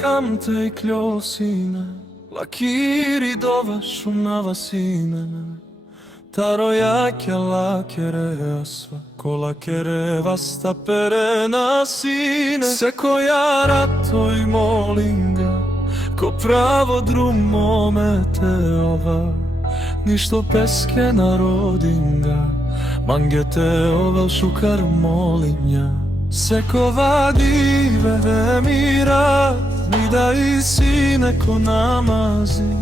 Kamte i klosine, lakiri dove šumnava sine. Taro jake lakere asva, ko lakere vasta perena sine. Se koja ratoj molinga, ko pravo drumo meteova. Ništo peske narodinga, mangete ovel šukar molinja. Sekova dive emirat, mi da i sine ko namazi.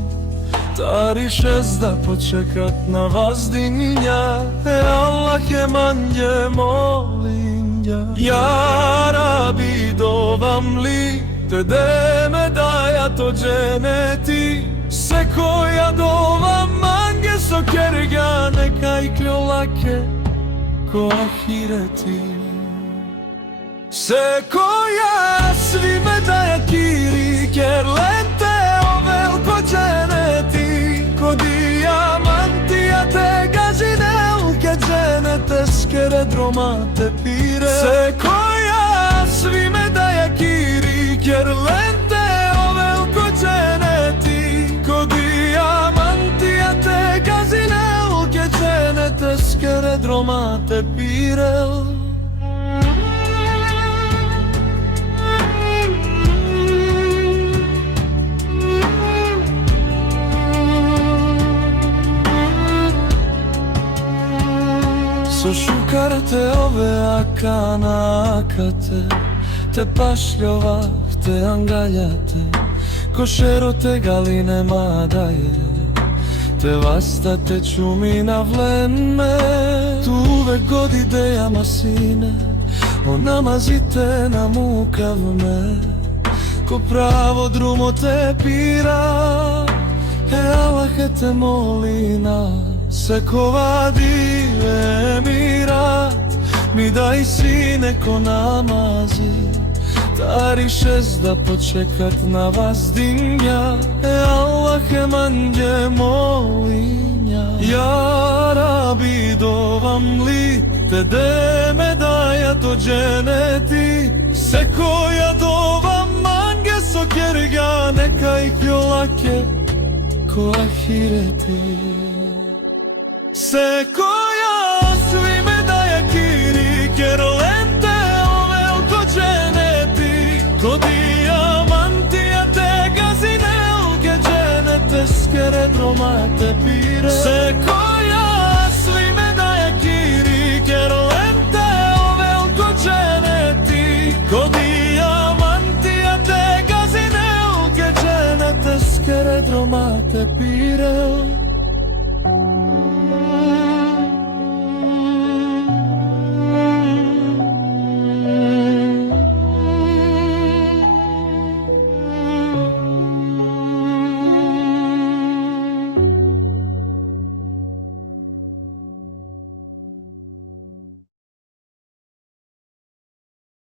Tari šezda počekat na vazdinja, Allah je manje molinja. Ja Rabi dovam li, te deme daja to dženeti. Se koja dovam mange so kerga, neka i kljolake ko ahireti. Se koja svi me daja kiri, ker lente ovel ko dženeti. Ko dijamantija te gazinelke dženete, skere dromate pire. Se koja svi me daja kiri, ker lente ovel ko dženeti. Ko dijamantija te gazinelke dženete, skere dromate pire. So šukarate ove akanakate, te pašljovat, te angaljate, košero te galine madaje, te vastate čumi na vleme. Tu uvek god idejama sine, onamazite na mukavme, ko pravo drumo te pira, Allah te moli nas. Sekova dive emirat, mi daj sine ko namazi. Tari šezda počekat na vazdinja, Allah je manje molinja. Ja Rabi dovam li, te deme daja to dženeti. Se koja dovam mange so kerga, neka i kljolake ko ahireti. Se koja svi me daja kiri, ker lente ovel ko dženeti. Ko dijamantija te gazinelke dženete, skere dromate pire. Se koja